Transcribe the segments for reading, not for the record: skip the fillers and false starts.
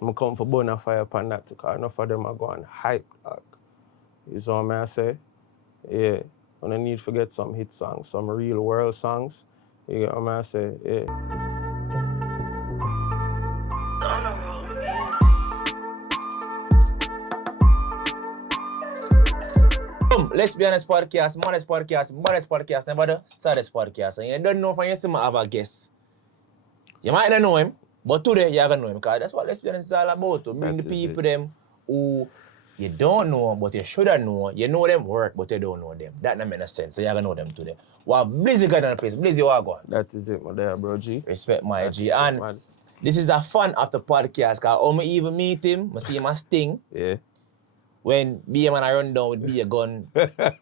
I come for Burna fire upon that because enough of them are going hype, dog. You see what I say? Yeah. And I need to get some hit songs, some real world songs. You get what I say? Yeah. Let's be honest podcast, modest podcast, modest podcast, never the saddest podcast. And you don't know from your I have a guest. You might not know him, but today you're gonna know him because that's what Let's Be Honest is all about. To bring the people them who you don't know but you should have known. You know them work but you don't know them. That don't make no sense. So you're gonna know them today. Well, Blizzi got on the place. Blizzi, what go on? That is it, my dear bro G. Respect my that G. And this is a fun after podcast because I even meet him, I see him a sting. Yeah. When BM and I run down with be a gun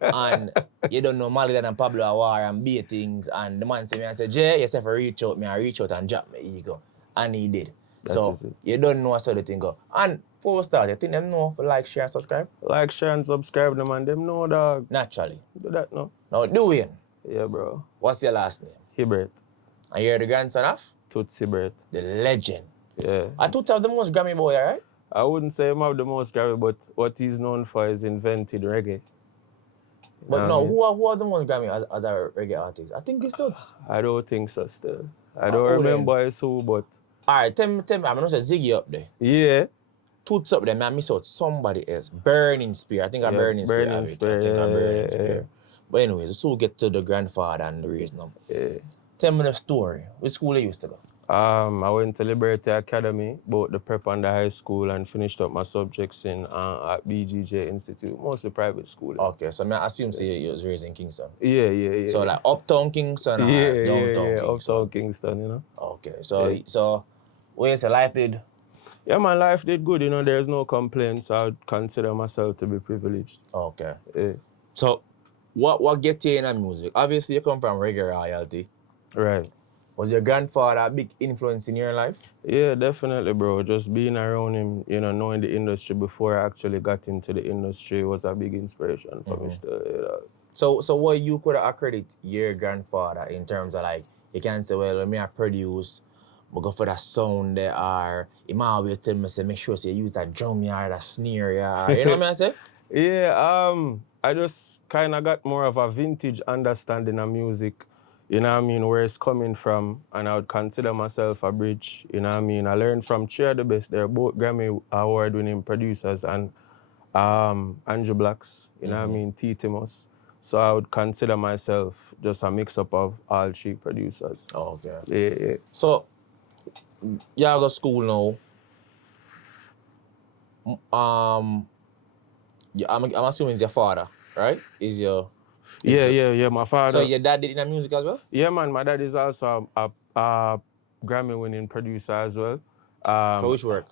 and you don't know Malidan and Pablo are war and be things and the man say me and say, Jay, you say for reach out, I reach out and drop my ego. And he did. So you don't know how the thing go. And before we start, you think them know for like, share and subscribe? Like, share and subscribe them and them know, dog. Naturally. Do that no. Now do it. Yeah, bro. What's your last name? Hibbert. And you're the grandson of? Toots Hibbert. The legend. Yeah. I Toots have the most Grammy boy, alright? I wouldn't say him have the most Grammy, but what he's known for is invented reggae. But no, who are the most Grammy as a reggae artist? I think it's Toots. I don't think so still. I don't remember it's who, but... Alright, tell me, I'm gonna say Ziggy up there. Yeah. Toots up there, man, I miss out somebody else. Burning Spear. I think I Burning Spear. Burning Spear. But anyways, so we'll get to the grandfather and the reason. Yeah. Tell me the story. Which school you used to go? I went to Liberty Academy, both the prep and the high school, and finished up my subjects in at BGJ Institute, mostly private school. Okay, so I assume you was raised in Kingston. Yeah. So like uptown Kingston or downtown Kingston? Uptown Kingston, you know. Okay, so where's your life did? Yeah, my life did good, you know, there's no complaints. I would consider myself to be privileged. Okay. Yeah. So what get you in music? Obviously you come from reggae royalty. Right. Was your grandfather a big influence in your life? Yeah, definitely, bro. Just being around him, you know, knowing the industry before I actually got into the industry was a big inspiration for me still. You know. So what you could accredit your grandfather in terms of like, you can say, well, when I produce, I go for that sound there, or he might always tell me, say, make sure you use that drum or that snare, you know what I say? Yeah, I just kind of got more of a vintage understanding of music. You know what I mean, where it's coming from, and I would consider myself a bridge, you know what I mean. I learned from Cheer the Best, they're both Grammy award-winning producers, and Anju Blaxx, you know what I mean, T-Timos. So I would consider myself just a mix-up of all three producers. Oh, okay. Yeah. So, you go to school now. I'm assuming it's your father, right? Is your... Yeah, my father. So your dad did in music as well? Yeah, man, my dad is also a Grammy-winning producer as well. For which work?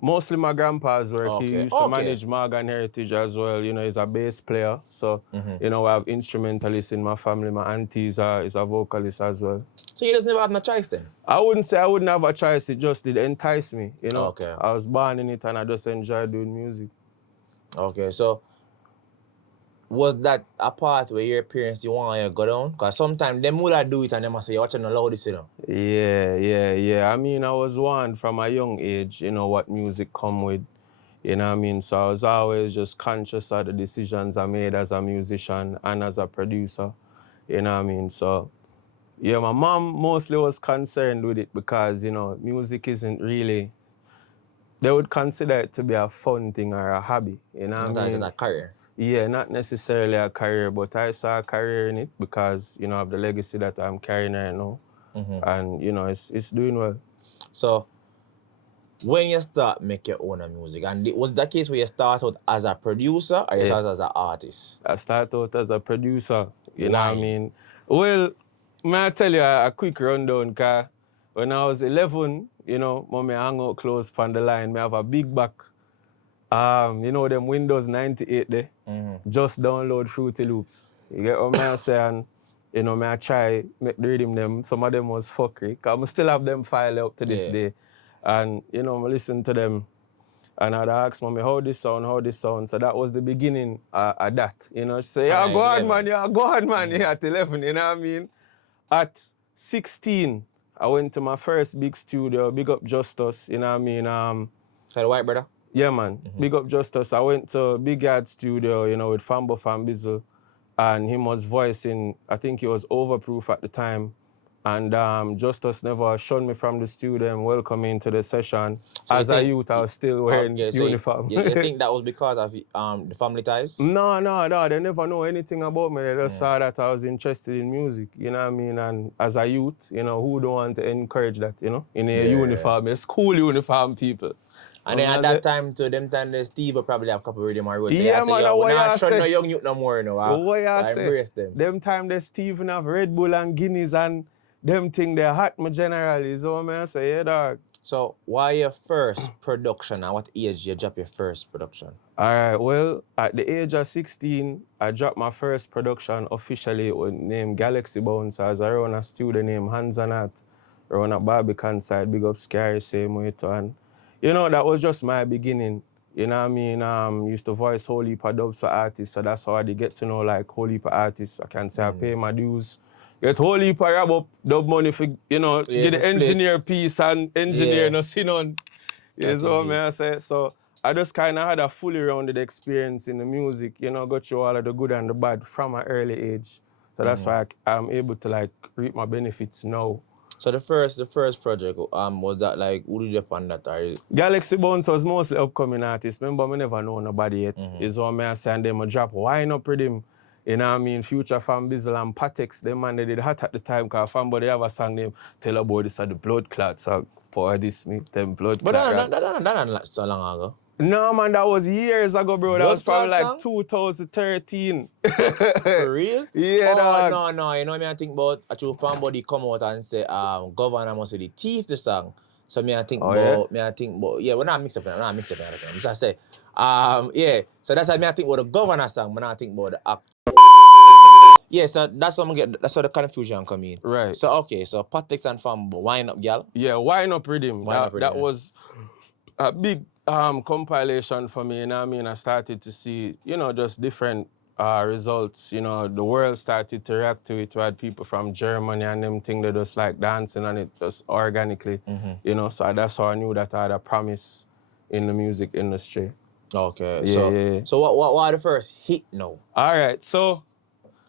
Mostly my grandpa's work. Okay. He used to manage Morgan Heritage as well. You know, he's a bass player. So, you know, we have instrumentalists in my family. My auntie is a vocalist as well. So you just never have no choice then? I wouldn't say I wouldn't have a choice. It just did entice me, you know. Okay. I was born in it and I just enjoy doing music. Okay, so was that a part where your parents you want to go down? Because sometimes them would do it and them say, you're watching the loudest, you know? Yeah. I mean, I was warned from a young age, you know, what music come with, you know what I mean? So I was always just conscious of the decisions I made as a musician and as a producer, you know what I mean? So, yeah, my mom mostly was concerned with it because, you know, music isn't really, they would consider it to be a fun thing or a hobby, you know what I mean? Not a career. Yeah, not necessarily a career, but I saw a career in it because, you know, of the legacy that I'm carrying right now. And, you know, it's doing well. So, when you start make your own music, and was that case where you start out as a producer or you start as an artist? I start out as a producer, you know what I mean? Well, may I tell you a quick rundown, because when I was 11, you know, mommy hang out close on the line, me have a big back. You know them Windows 98 there, just download Fruity Loops. You get what I say? And, you know, I try make the rhythm them. Some of them was fuckery, because I still have them filed up to this day. And, you know, I listen to them. And I'd ask mommy, how this sound? So that was the beginning of that. You know, she say, yeah, go on, man, at 11, you know what I mean? At 16, I went to my first big studio, big up Justice, you know what I mean? So the white brother? Yeah, man. Big up Justice. I went to Big Yard Studio, you know, with Fambo Fambizzle, and him was voicing, I think he was Overproof at the time. And Justice never shunned me from the studio and welcomed me into the session. So As a youth, I was still wearing uniform. You think that was because of the family ties? No, they never know anything about me. They just saw that I was interested in music, you know what I mean? And as a youth, you know, who don't want to encourage that, you know? In a uniform, a school uniform, people. And then at that time, Steve will probably have a couple of rhythm and roads. Yeah, so man, we're not showing no young youth no more, you know. I embrace them. Them time they Steven have Red Bull and Guinness and them thing they hot me generally. So I say, yeah, dog. So why your first production and what age you drop your first production? All right, well, at the age of 16, I dropped my first production officially named Galaxy Bounce. I was around a studio named Hands on Art, around a Barbican side, big up Scary, same way too. And, you know, that was just my beginning. You know what I mean? Used to voice whole heap of dubs for artists, so that's how I did get to know like whole heap of artists. I can say I pay my dues. Get whole heap of rap up, dub money for, you know, get the engineer piece and engineer no sin on. You know what I say? So I just kind of had a fully rounded experience in the music, you know, got through all of the good and the bad from an early age. So that's why I'm able to like reap my benefits now. So the first project, was that like, who did you find that? Galaxy Bounce was mostly upcoming artists. Remember, I never know nobody yet. Is what I say, and them a drop Wine Up Rhythm. You know what I mean? Future Fambizzle and Patex, them man, they did hot at the time, because Fambo, have a song named Tell About This at the Blood Clot song. Pour this, me, them blood but clot. But that's not so long ago. No, man, that was years ago, bro. That was probably like 2013. For real? Yeah, dog. No. You know what I think about? I think somebody come out and say, Governor must be the thief the song. So I think we're not mixing up. I'm just I say, So that's why I think about the Governor song, but I think about the act. Yeah, so that's where the confusion come in. Right. So okay, so Patex and Fambo, Wine Up Gal. Yeah, Wine Up Rhythm. That was a big compilation for me, you know what I mean? I started to see, you know, just different results. You know, the world started to react to it. We had people from Germany and them thing, they just like dancing on it just organically. You know, so that's how I knew that I had a promise in the music industry. Okay, yeah. So what are the first hit now? All right, so...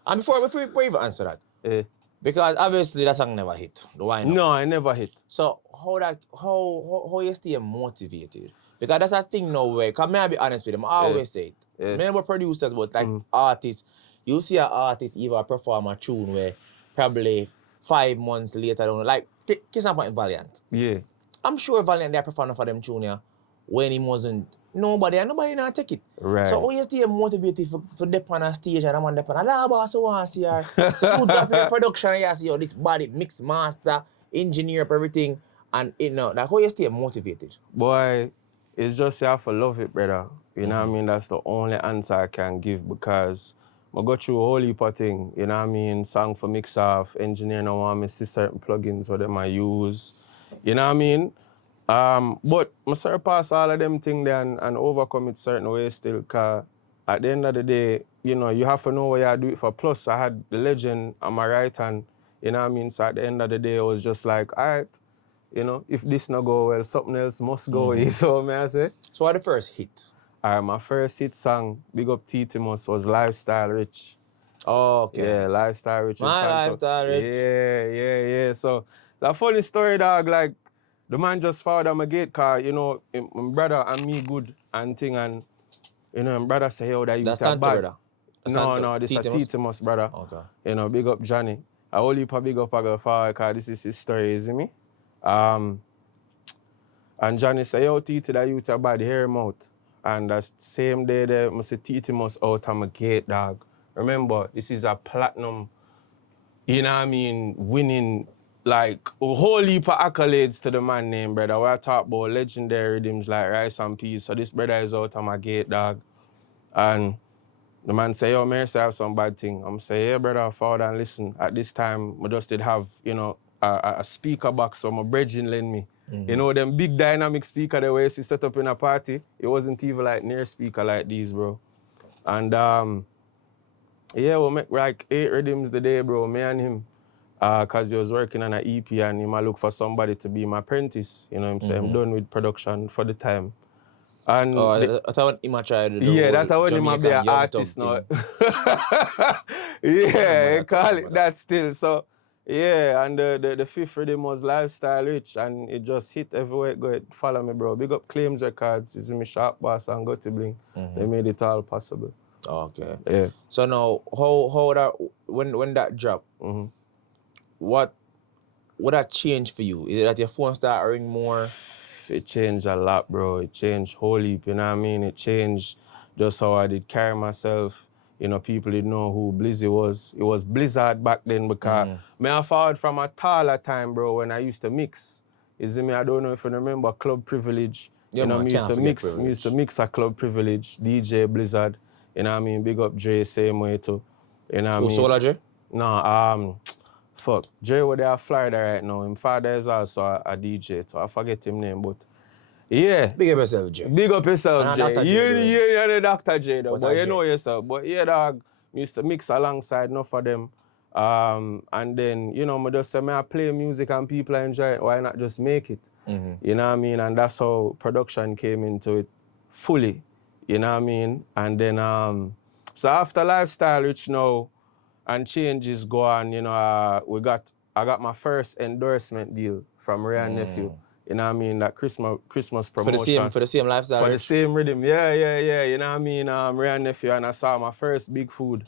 And before we even answer that, because obviously that song never hit, the Wine Up. No, I never hit. So how you stay motivated? Because that's a thing now where, because may I be honest with them, I always say it. Many producers, but like artists, you see an artist even perform a tune where probably 5 months later, like, case in point, Valiant. Yeah. I'm sure Valiant, they performing for them tune here when he wasn't nobody not take it. Right. So how you stay motivated for dep on a stage and I'm on dep on a lab so want to see her. So you drop your production and you see this body, mix master, engineer, everything, and you know, like how you stay motivated? Boy, it's just you have to love it, brother. You know what I mean? That's the only answer I can give, because I go through a whole heap of thing, you know what I mean? Song for mix off, engineer no want me see certain plugins what them I use. You know what I mean? But I surpass all of them things there and overcome it certain ways still, because at the end of the day, you know, you have to know what you do it for. Plus, I had the legend on my right hand, you know what I mean? So at the end of the day, it was just like, all right, you know, if this not go well, something else must go. So may I say? So what the first hit? All right, my first hit song, big up Titimus, was Lifestyle Rich. Oh, okay. Yeah, Lifestyle Rich. My Lifestyle Rich. Yeah. So, the funny story, dog, like, the man just found at my gate car, you know, my brother and me good and thing, and, you know, my brother say, yo, that you That's bad. brother? No, this is Titimus, brother. Okay. You know, big up Johnny. I only big up I go forward, because this is his story, you see me? And Johnny say, yo, Titi, that you bad, hear him out. And that same day there, I say, Titimus out of my gate, dog. Remember, this is a platinum, you know what I mean, winning, like, a whole heap of accolades to the man name, brother. We talk about legendary rhythms like Rice and Peas. So this brother is out of my gate, dog. And the man say, yo, man, I have some bad thing. I'm say, yeah, brother, forward and listen. At this time, I just did have, you know, a speaker box, so my brethren lend me. You know, them big dynamic speaker the way you set up in a party, it wasn't even like near speaker like these, bro. And yeah, we make like 8 rhythms the day, bro, me and him. because he was working on an EP and he might look for somebody to be my apprentice. You know what I'm saying? I'm done with production for the time. And I thought he might try to do yeah, that's when he might be an artist now. Yeah, he call it that still. So yeah, and the fifth rhythm was Lifestyle Rich, and it just hit everywhere it go. It follow me, bro. Big up Claims Records, is me Sharp Boss and Got to Bling. They made it all possible. Okay. Yeah. So now, how that when that dropped, what that changed for you? Is it that your phone started ring more? It changed a lot, bro. It changed whole heap, you know what I mean? It changed just how I did carry myself. You know, people didn't know who Blizzi was. It was Blizzard back then because me I forward from a taller time, bro, when I used to mix. You see me, I don't know if you remember Club Privilege. Yeah, you know, man, me used to mix a Club Privilege, DJ Blizzard. You know what I mean? Big up Dre, same way too. You know what I mean? Who Solar Dre? No, fuck. Dre was there in Florida right now. His father is also a DJ, so I forget his name, but yeah. Big up yourself, Jay. Big up yourself, Jay. You're the Dr. J, though, but you know yourself. But yeah, dog, me used to mix alongside enough of them. And then, you know, I just say, I play music and people enjoy it. Why not just make it? You know what I mean? And that's how production came into it fully. You know what I mean? And then, so after Lifestyle Rich now, and changes go on, you know, I got my first endorsement deal from Ray and Nephew. You know what I mean? That Christmas promotion. For the same Lifestyle For Rich? the same rhythm. Yeah. You know what I mean? Ray and Nephew, and I saw my first big food.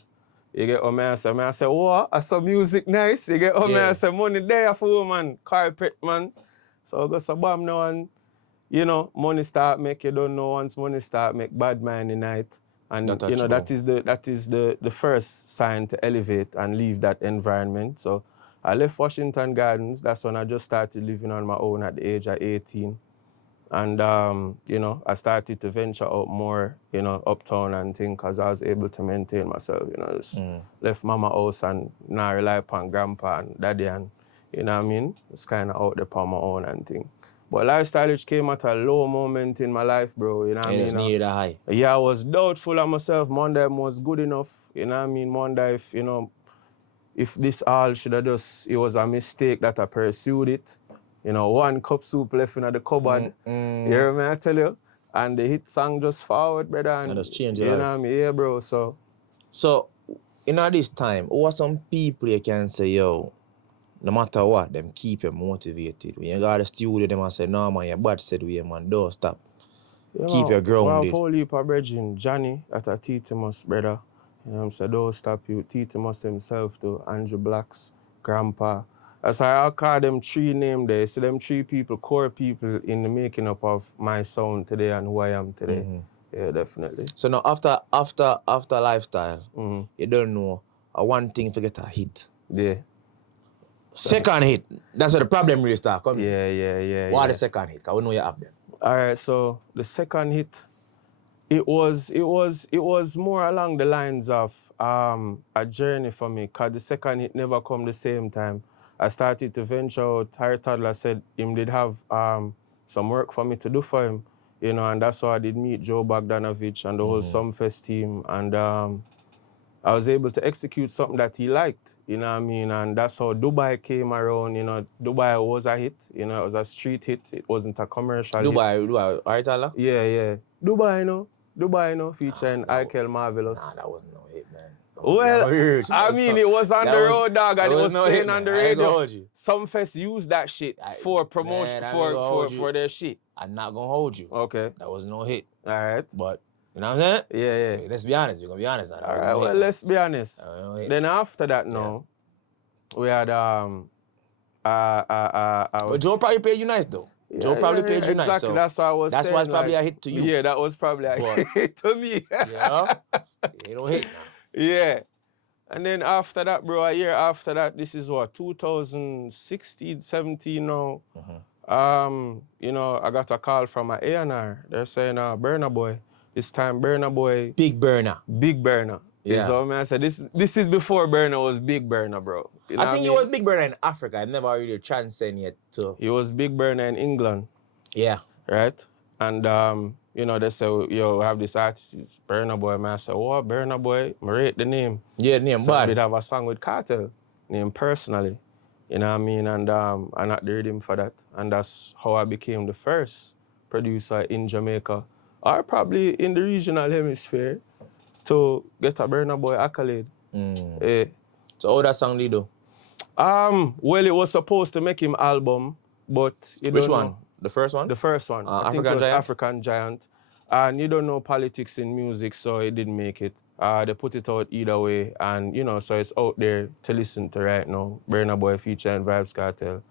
You get what I say? I say, what? I saw music nice. You get what I say? Money there for woman. Carpet, man. So I go so bam now and, you know, money start make, you don't know, once money start make bad mind in night. And you know, that is the first sign to elevate and leave that environment. So I left Washington Gardens. That's when I just started living on my own at the age of 18. And you know, I started to venture out more, you know, uptown and things, because I was able to maintain myself, you know, just left mama house and now rely upon grandpa and daddy, and you know what I mean? It's kind of out there on my own and thing. But Lifestyle Rich came at a low moment in my life, bro, you know what I mean? just needed a high. Yeah, I was doubtful of myself. Monday was good enough, you know what I mean? Monday, if, you know, if this all should have just, it was a mistake that I pursued it. You know, one cup soup left in the cupboard. You hear me, I tell you? And the hit song just forward, brother. And just changed your your life. life. Know what I mean? Yeah, bro, so. So, in all this time, who are some people you can say, yo, no matter what, them keep you motivated? When you go to the studio, them and say, no, man, your bad said we, man, don't stop. Yeah, keep man, you grounded. Well, whole heap of brethren, Johnny, at a Titimus, brother. You know what I'm saying? Don't stop you. Titimus himself, too. Anju Blaxx, Grandpa. That's why I call them three names there. See them three people, core people in the making up of my sound today and who I am today. Yeah, definitely. So now after Lifestyle, you don't know one thing to get a hit. Yeah. Second hit, that's where the problem really start coming. Yeah. What are the second hit? Because we know you have them. All right, so the second hit, it was more along the lines of a journey for me, because the second hit never come the same time. I started to venture out. Harry Toddler said him did have some work for me to do for him, you know, and that's how I did meet Joe Bogdanovich and the whole Sumfest team, and I was able to execute something that he liked, you know what I mean, and that's how Dubai came around, you know. Dubai was a hit, you know, it was a street hit, it wasn't a commercial hit. Dubai, Harry Toddler? Yeah. Dubai, no, featuring Ikel Marvelous. Nah, that wasn't no hit, man. Well, I mean, it was on the road, dog, and it was playing on the radio. Some fest used that shit for promotion, for their shit. I'm not gonna hold you. Okay. That was no hit. All right. But, you know what I'm saying? Yeah. Let's be honest. You're gonna be honest. All right, well, let's be honest. Then after that, we had, But Joe probably paid you nice, though. Joe probably paid you nice. Exactly, that's what I was saying. That's why it's probably a hit to you. Yeah, that was probably a hit to me. Yeah? You don't hit now. Yeah. And then after that, bro, a year after that, this is what, 2016, 17 now. You know, I got a call from an A&R. They're saying, Burna Boy. This time, Burna Boy. Big Burna. Yeah. So, man, I said, this is before Burna was Big Burna, bro. You know I think he was Big Burna in Africa. I never really transcended yet to... He was Big Burna in England. Yeah. Right? And, you know, they say, yo, we have this artist, it's Burna Boy. Man, I said, what, Burna Boy? I rate the name. Yeah, name so bad. Did have a song with Cartel, named Personally. You know what I mean? And I not the rhythm for that. And that's how I became the first producer in Jamaica, or probably in the regional hemisphere, to get a Burna Boy accolade. So how that song did do? Well, it was supposed to make him album, but you Which don't one? know. The first one? The first one. I think it African was Giant? African Giant. And you don't know politics in music, so it didn't make it. They put it out either way, and so it's out there to listen to right now. Burna Boy featuring Vybz Kartel,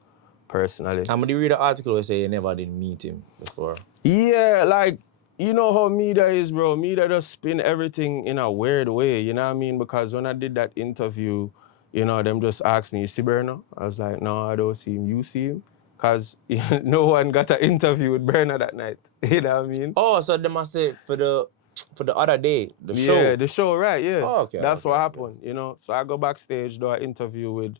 personally. I'm gonna read the article where say you never did meet him before. Yeah, like, you know how media is, bro. Media just spin everything in a weird way, you know what I mean? Because when I did that interview, them just asked me, you see Burna? I was like, no, I don't see him. You see him? Because no one got an interview with Burna that night, you know what I mean? Oh, so they must say for the other day, the show. Yeah, the show, right, yeah. Oh, okay. That's what happened, So I go backstage, do an interview with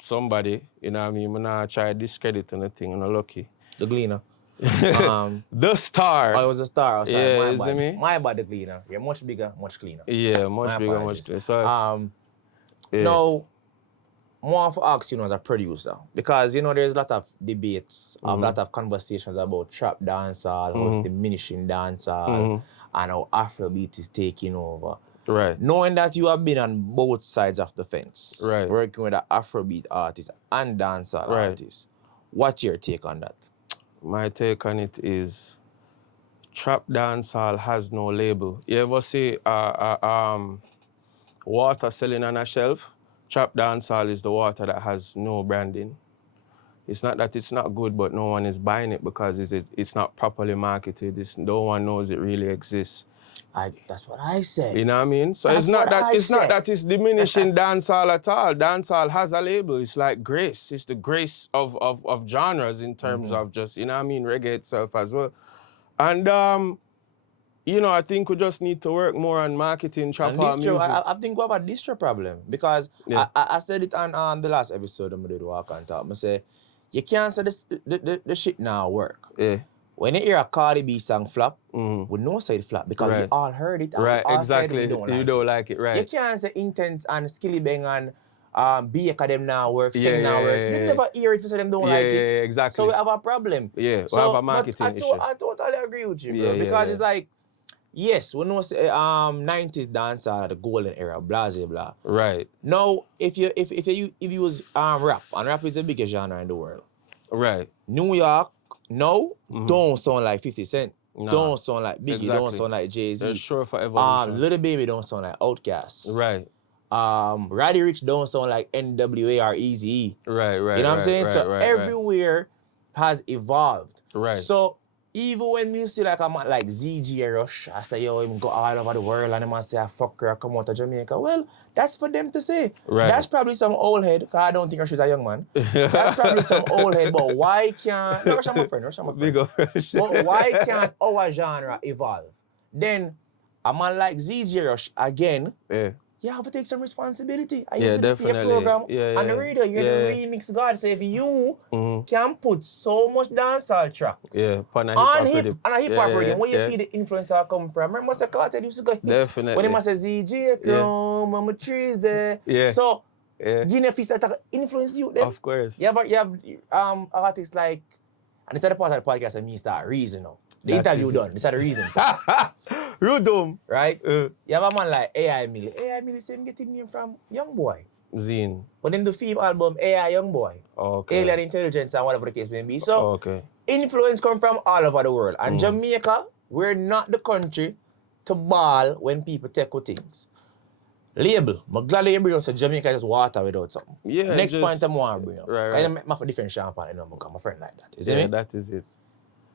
somebody, you know what I mean? When I try to discredit anything, and I'm lucky. The Gleaner. The Star. Oh, it was a star. Oh, sorry, Yeah, my is bad. it me? My bad, the Gleaner. You're much bigger, much cleaner. Yeah, much My bigger, apologies. much cleaner. So, yeah. Now, more for ask as a producer, because there's a lot of debates, a lot of conversations about trap dancehall, how it's diminishing dancehall, and how Afrobeat is taking over. Right. Knowing that you have been on both sides of the fence, Right. working with an Afrobeat artist and dancehall artist, what's your take on that? My take on it is trap dancehall has no label. You ever see water selling on a shelf? Trap dancehall is the water that has no branding. It's not that it's not good, but no one is buying it because it's not properly marketed. No one knows it really exists. That's what I said. You know what I mean? So it's not that it's diminishing dancehall at all. Dancehall has a label. It's like grace. It's the grace of genres in terms of just, you know what I mean, reggae itself as well. And I think we just need to work more on marketing trap music. I think we have a distro problem because I said it on the last episode of the Walk and Talk. I say you can't say the shit now work. Yeah. When you hear a Cardi B song flop, we know say it flop because we all heard it. And right, we all exactly. Said we you don't like it, right? You can't say Intense and Skilly Bang and Baker them now work, Sting now work. They never hear it if you say them don't like it. Yeah, exactly. So we have a problem. Yeah, we have a marketing issue. I totally agree with you, bro. Because it's like, yes, we know 90s dancehall, the golden era, blah blah blah. Right. Now, if you was rap, and rap is the biggest genre in the world. Right. New York, don't sound like 50 Cent. Nah. Don't sound like Biggie. Don't sound like Jay-Z. They're sure for evolution. Little Baby don't sound like Outkast. Right. Roddy Ricch don't sound like NWA or Eazy-E. Right. You know what I'm saying? So everywhere has evolved. Right. So even when you see like a man like ZG Rush, I say, yo, him go all over the world and him say, I fuck her, come out of Jamaica. Well, that's for them to say. Right. That's probably some old head, because I don't think Rush is a young man. That's probably some old head, but why can't... No, Rush is my friend. Big up Rush. But why can't our genre evolve? Then, a man like ZG Rush, again, you have to take some responsibility. I used to see a program on the radio. You're the remix god. So if you can put so much dancehall tracks on a hip hop rhythm, where you feel the influencer come from? Remember, Mr. Carter used to go hit. Definitely. When he must say ZJ, Chrome, Mama Trees there. So, Guinea Fist that influence you then. Of course. You have artists like, and this is the part of the podcast that me start reason now. The interview done. This is the reason. Rudum. Right? You have a man like AI Millie. AI Millie same get his name from Young Boy. Zine. But then the theme album AI Young Boy. Okay. Alien Intelligence and whatever the case may be. So influence come from all over the world. And Jamaica, we're not the country to ball when people take out things. Label. I'm glad you bring up so Jamaica is water without something. Yeah. Next point I'm going to bring up. Right. I make a different champagne, because my friend like that. Yeah, that is it.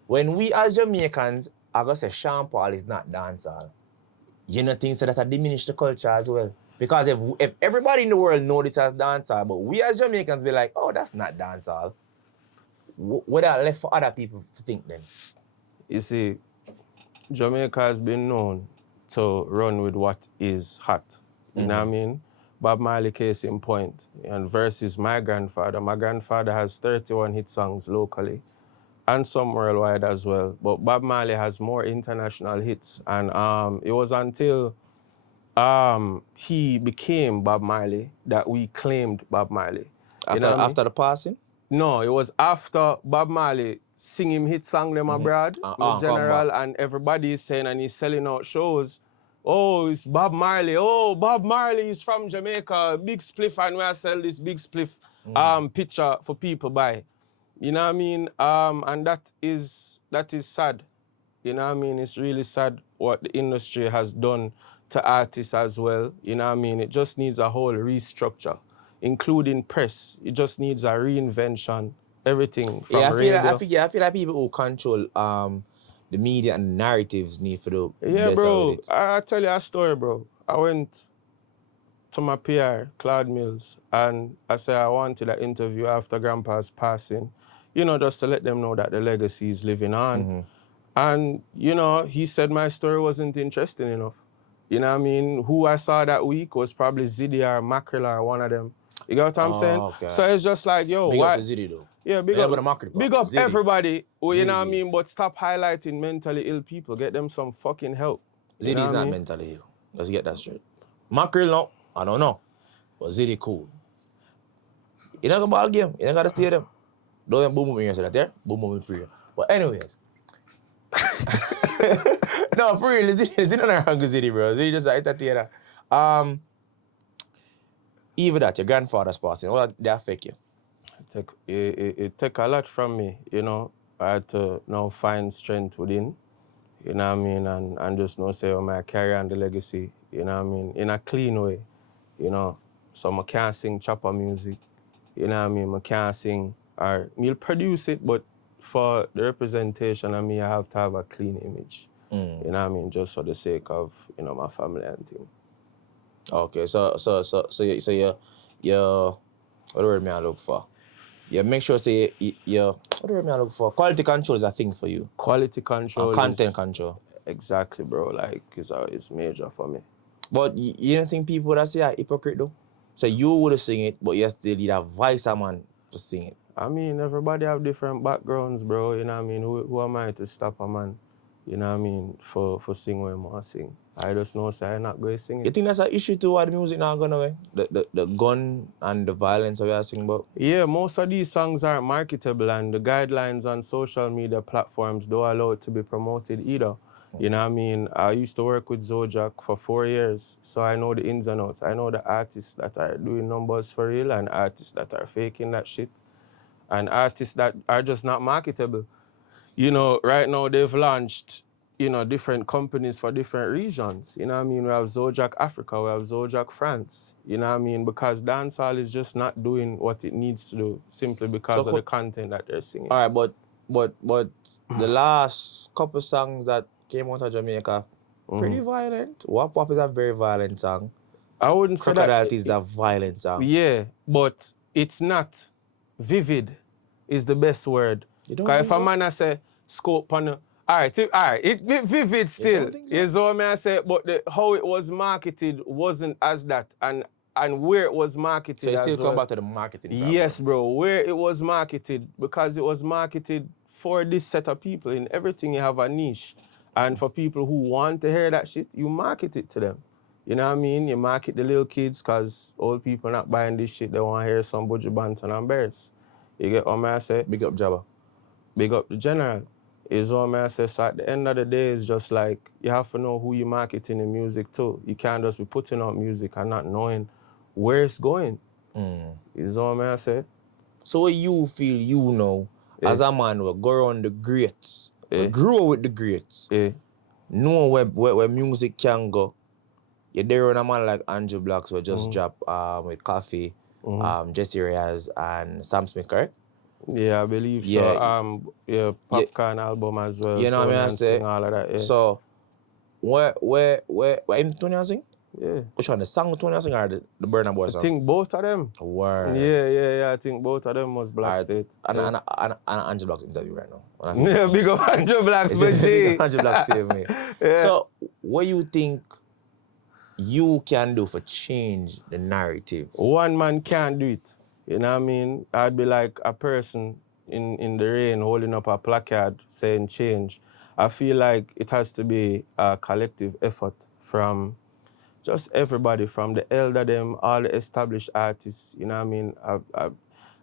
When we as Jamaicans, I go say Sean Paul is not dancehall. You know things that have diminished the culture as well. Because if everybody in the world know this as dancehall, but we as Jamaicans be like, oh, that's not dancehall. What are left for other people to think then? You see, Jamaica has been known to run with what is hot. You know what I mean? Bob Marley case in point. And versus my grandfather. My grandfather has 31 hit songs locally. And some worldwide as well. But Bob Marley has more international hits. And it was until he became Bob Marley that we claimed Bob Marley. After the passing? No, it was after Bob Marley sing him hit song them abroad, the general, and everybody is saying, and he's selling out shows. Oh, it's Bob Marley. Oh, Bob Marley is from Jamaica. Big spliff, and we sell this big spliff picture for people buy. You know what I mean? And that is sad. You know what I mean? It's really sad what the industry has done to artists as well. You know what I mean? It just needs a whole restructure, including press. It just needs a reinvention. Everything from radio. I feel like people who control the media and narratives need to do Yeah, better bro. with it. I'll tell you a story, bro. I went to my PR, Claude Mills, and I said I wanted an interview after Grandpa's passing, you know, just to let them know that the legacy is living on. And, you know, he said my story wasn't interesting enough. You know what I mean? Who I saw that week was probably Ziddy or Mackerel or one of them. You get what I'm saying? Okay. So it's just like, yo, Big why? up to Ziddy, though. Yeah, big Yeah, up, but the Mackerel part. big up Ziddy. everybody, you know what I Ziddy. mean? But stop highlighting mentally ill people. Get them some fucking help. You know Ziddy's what I not mean? mentally ill. Let's get that straight. Mackerel, no. I don't know. But Ziddy cool. You don't got a ball game. You don't got to stay them. Don't boom boom in here, so that there. Boom boom in prayer. But anyways. No, for real, Ziddy not wrong with Ziddy, bro. Ziddy just like that theater. Even that, your grandfather's passing, how did that affect you? It took a lot from me, you know. I had to now find strength within, you know what I mean, and just know say, I carry on the legacy, you know what I mean, in a clean way, you know. So I can't sing chopper music, you know what I mean, I can't sing, or I'll produce it, but for the representation of me, I have to have a clean image, you know what I mean, just for the sake of, you know, my family and thing. Okay, so you what the word me I look for? You make sure say you what the word me I look for? Quality control is a thing for you. Quality control. Content control. Exactly, bro. Like, it's major for me. But you don't think people that say are hypocrite though? So you would sing it, but you still need a voice a man to sing it. I mean, everybody have different backgrounds, bro. You know what I mean? Who am I to stop a man? You know what I mean? For sing what I sing. I just know say I'm not going to sing it. You think that's an issue too why the music not gone away? The gun and the violence that we are singing about? Yeah, most of these songs aren't marketable and the guidelines on social media platforms don't allow it to be promoted either. You know what I mean? I used to work with Zojak for 4 years, so I know the ins and outs. I know the artists that are doing numbers for real and artists that are faking that shit and artists that are just not marketable. You know, right now they've launched, you know, different companies for different regions. You know what I mean? We have Zojak Africa, we have Zojak France. You know what I mean? Because dancehall is just not doing what it needs to do simply because of the content that they're singing. All right, but the last couple songs that came out of Jamaica, pretty violent. Wap Wap is a very violent song. I wouldn't say that. Crocodile is a violent song. Yeah, but it's not vivid is the best word. Because if a man I say scope on a, all right, it vivid still. You know what I say, but how it was marketed wasn't as that, and where it was marketed. So you still as come well. back to the marketing. Yes, bro. Where it was marketed, because it was marketed for this set of people. In everything, you have a niche, and for people who want to hear that shit, you market it to them. You know what I mean? You market the little kids, because old people not buying this shit. They want to hear some Buju Banton and Bears. You get what I say? Big up Jabba. Big up the general. Is what I say. So at the end of the day, it's just like you have to know who you're marketing in music too. You can't just be putting out music and not knowing where it's going. Is what I say. So what you feel you know as a man who go around the greats, who grew with the greats, know where music can go. You're there on a man like Anju Blaxx who just dropped with Coffee, Jesse Reyes and Sam Smith, correct? Yeah, I believe so. Yeah, Popcorn album as well. You know what I say? All of that, yeah. So, where in Tony sing? Yeah. Which one, the song Tony sing or the Burna Boy song? I think both of them. Word. Yeah. I think both of them was Black State. And Anju Blaxx interview right now. Yeah, big up Anju Blaxx, but big up Anju Blaxx save me. Yeah. So, what you think you can do for change the narrative? One man can't do it. You know what I mean? I'd be like a person in the rain holding up a placard saying change. I feel like it has to be a collective effort from just everybody, from the elder them, all the established artists. You know what I mean?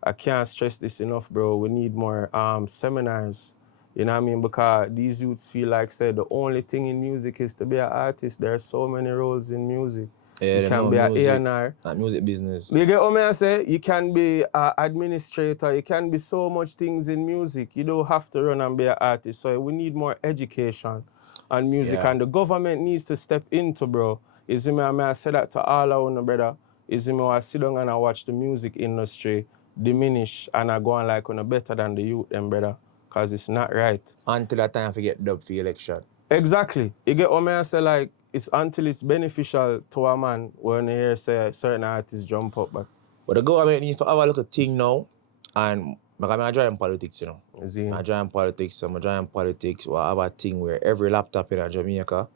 I can't stress this enough, bro. We need more seminars. You know what I mean? Because these youths feel like, say, the only thing in music is to be an artist. There are so many roles in music. Yeah, You they can know be an music, A&R. that music business. You get what I say? You can be an administrator. You can be so much things in music. You don't have to run and be an artist. So we need more education on music. Yeah. And the government needs to step into, bro. Is it me? I say that to all our brother. Is it me? I sit down and I watch the music industry diminish and I go on like on better than the youth, them, brother. Because it's not right. Until that time, forget dub for election. Exactly. You get what I say? Like, it's until it's beneficial to a man when you hear say certain artists jump up. But the government needs to have a little thing now, and I join politics, you know. I join politics, we have a thing where every laptop in Jamaica,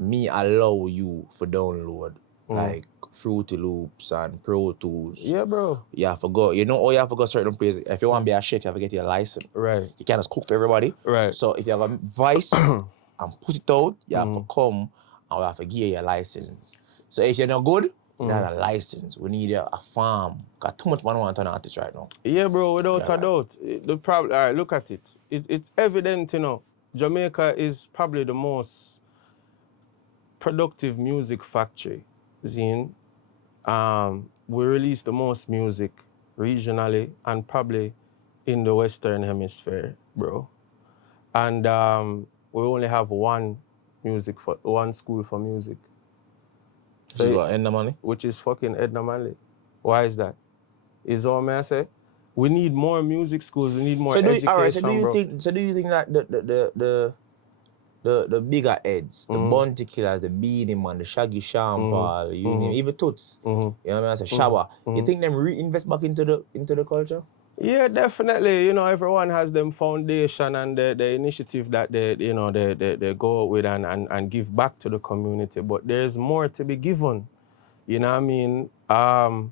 me allow you for download, like Fruity Loops and Pro Tools. Yeah, bro. You have to go, you know, you have to go certain places. If you want to be a chef, you have to get your license. Right. You can't just cook for everybody. Right. So if you have a vice and put it out, you have to come and we have to give you your license. So if you're not good, you don't have a license. We need a farm. Got too much money on an artist right now. Yeah, bro, without a doubt. The problem, all right, look at it. It's evident, you know, Jamaica is probably the most productive music factory. Zine. We release the most music regionally and probably in the Western Hemisphere, bro. And we only have one school for music. So which is what, Edna Manley? Which is fucking Edna Manley. Why is that? Is all I say? We need more music schools. We need more education, bro. Do you think that the bigger heads, the Bounty Killers, the Beanie Man, the Shaggy Shampal, you name, even Toots, you know what I mean? I say Shabba. You think them reinvest back into the culture? Yeah, definitely. You know, everyone has them foundation and the initiative that they go with and give back to the community. But there's more to be given. You know what I mean?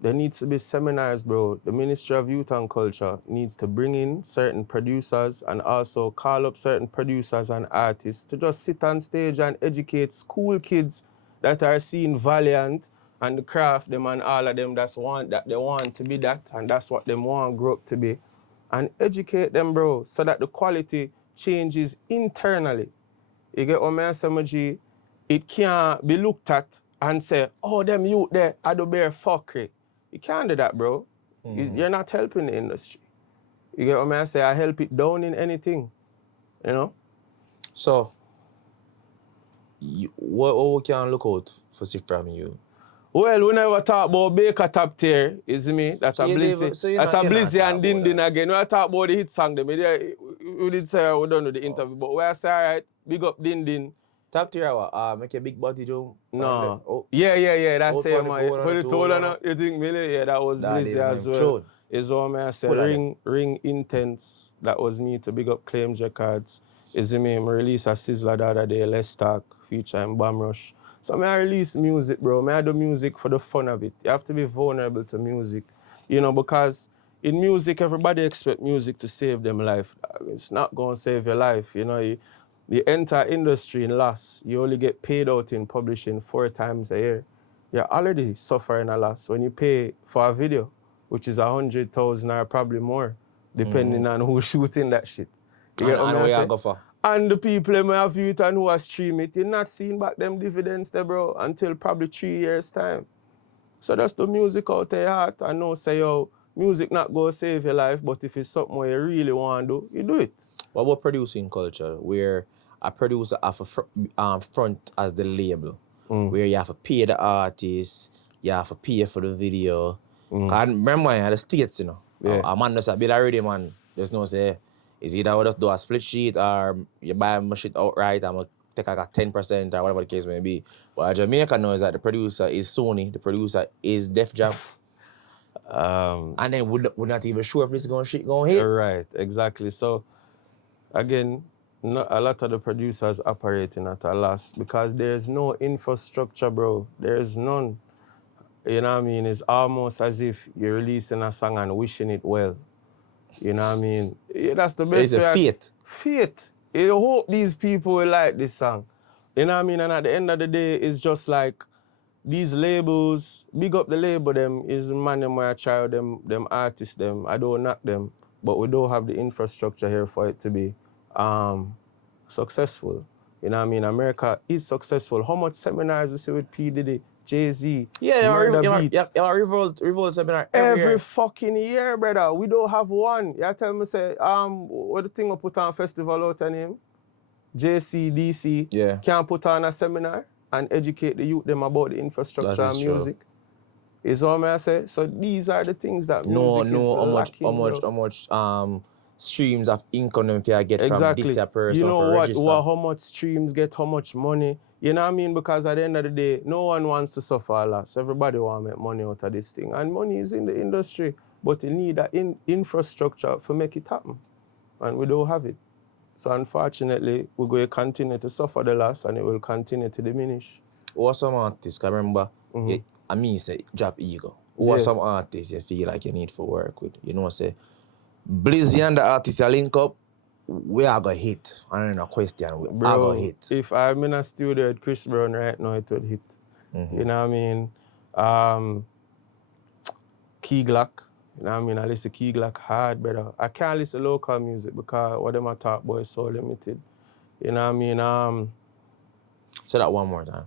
There needs to be seminars, bro. The Ministry of Youth and Culture needs to bring in certain producers and also call up certain producers and artists to just sit on stage and educate school kids that are seeing Valiant and the craft them and all of them that they want to be that and that's what they want to grow up to be. And educate them, bro, so that the quality changes internally. You get what I say, G? It can't be looked at and say, oh, them youth there, I do bear fuckery. You can't do that, bro. You're not helping the industry. You get what I say? I help it down in anything, you know? So, what we can look out for from you? Well, we never talk about Baker top tier, you see me? That's a Blizzi. That's a Blizzi and Din Din again. We talk about the hit song, them. We did say we done with the interview, but we say, all right, big up Din Din. Top tier, make a big body jump. No. Yeah, that's it, man. For the total, you think, Millie? Yeah, that was Blizzi as well. Is all I say, Ring Intense. That was me to big up Claims Records. Is me, I release a Sizzler the other day, Let's Talk, featuring Bam Rush. So I release music, bro. I do music for the fun of it. You have to be vulnerable to music. You know, because in music, everybody expects music to save them life. It's not going to save your life, you know. You enter industry in loss. You only get paid out in publishing 4 times a year. You're already suffering a loss when you pay for a video, which is 100,000 or probably more, depending on who's shooting that shit. You get what I say? And the people who have viewed and who have streamed it, you're not seeing back them dividends there, bro, until probably 3 years' time. So that's the music out of your heart. I know, say, yo, music not going to save your life, but if it's something you really want to do, you do it. What about producing culture, where a producer have a front as the label, where you have to pay the artist, you have to pay for the video. I remember in the States, you know, a man does a bit already, man. There's no say, is either we just do a split sheet or you buy my shit outright and we'll take like a 10% or whatever the case may be. But Jamaica knows that the producer is Sony, the producer is Def Jam. And then we're not even sure if this is going to hit. Right, exactly. So, again, a lot of the producers operating at a loss because there's no infrastructure, bro. There's none. You know what I mean? It's almost as if you're releasing a song and wishing it well. You know what I mean? Yeah, that's the best way. It's a fate. Fate. You hope these people will like this song. You know what I mean? And at the end of the day, it's just like these labels, big up the label them, is man them where I try them artists them. I don't knock them, but we don't have the infrastructure here for it to be successful. You know what I mean? America is successful. How much seminars we see with P. Diddy, Jay-Z, Murder Beats? Revolt seminar Every year. fucking year, brother. We don't have one. You tell me, say, what the thing we put on festival out of name? JC, DC, Yeah. can put on a seminar and educate the youth them about the infrastructure That and is true. music. Is all I say. So these are the things that music is lacking, how much streams of income them can get exactly. from this person You know for what, register. how much streams get, how much money. You know what I mean? Because at the end of the day, no one wants to suffer a loss. Everybody want to make money out of this thing. And money is in the industry, but you need an infrastructure to make it happen. And we don't have it. So unfortunately, we're going to continue to suffer the loss and it will continue to diminish. Or some artists, I remember, I mean, say, drop ego. Or some artists you feel like you need to work with. You know, say, Blizzi and the artists you link up, we are going to hit. And then a question, we are going to hit. If I'm in a studio with Chris Brown right now, it would hit. You know what I mean? Key Glock. You know what I mean? I listen to Key Glock hard, brother. I can't listen to local music because what them I talk about is so limited. You know what I mean? Say that one more time.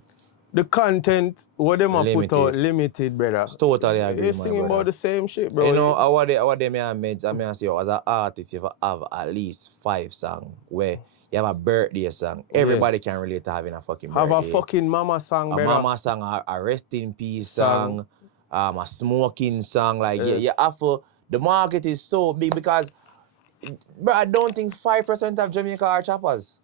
The content, what them I put out, limited, brother. Totally agree, You're singing about the same shit, bro. You know, our day me and meds, I mean, I say, as an artist, you have at least 5 songs where you have a birthday song. Everybody can relate to having a fucking birthday. Have a fucking mama song, brother. A mama song, a rest in peace song, a smoking song. Like, you have to, the market is so big because, bro, I don't think 5% of Jamaica are choppers.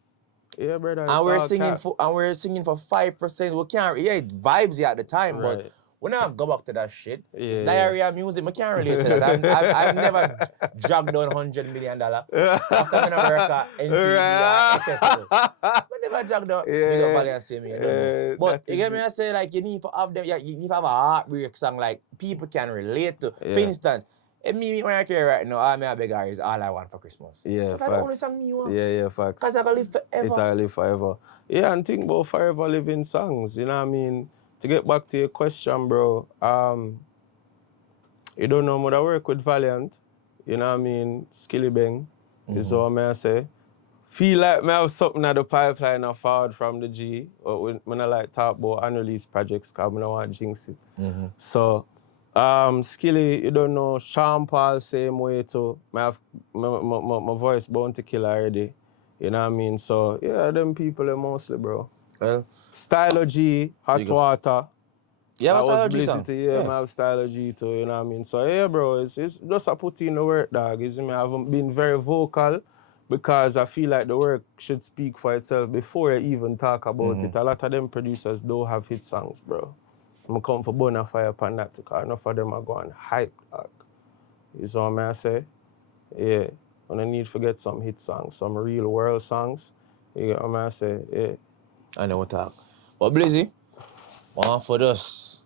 Yeah, brother. And we're singing for 5%. We can't, it vibes at the time, but when I go back to that shit, it's diarrhea music. I can't relate to that. I've never dragged down $100 million after in America, NCB, SSL. I never dragged down. Big up Valley and say me, you know. But you get me, I say, like, you need to have them, you need to have a heartbreak song like people can relate to. For instance, me when I care right now, all I beg her is all I want for Christmas. Yeah, so that's the only song me want. Yeah, facts. Because I can live forever. It'll live forever. Yeah, and think about forever living songs, you know what I mean? To get back to your question, bro, you don't know what I work with Valiant, you know what I mean? Skilly Bang is what I say. Feel like I have something at the pipeline I forward from the G, but when I like talk about unreleased projects, because I don't want to jinx it. So, Skilly, you don't know, Sean Paul, same way too. My voice bound to kill already. You know what I mean? So, yeah, them people are mostly, bro. Well, Stylo G, Hot Water. You have a Stylo G song? Yeah, I have Stylo G too, you know what I mean? So, yeah, bro, it's just I put in the work, dog. I haven't been very vocal because I feel like the work should speak for itself before I even talk about it. A lot of them producers don't have hit songs, bro. I'm come for Burna fire upon that because enough of them are going hype, dog. You know what I say? Yeah. When I need to get some hit songs, some real world songs. You know what I say? Yeah. I know what talk. But Blizzi, want for us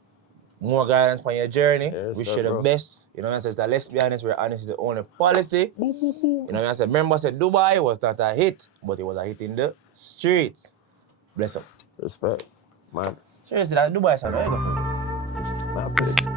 more guidance on your journey. Wish you the best. You know what I say? So let's be honest, we're honest is the only policy. You know what I say? Remember I said Dubai was not a hit, but it was a hit in the streets. Bless up. Respect, man. Seriously, that Dubai song, where you go from?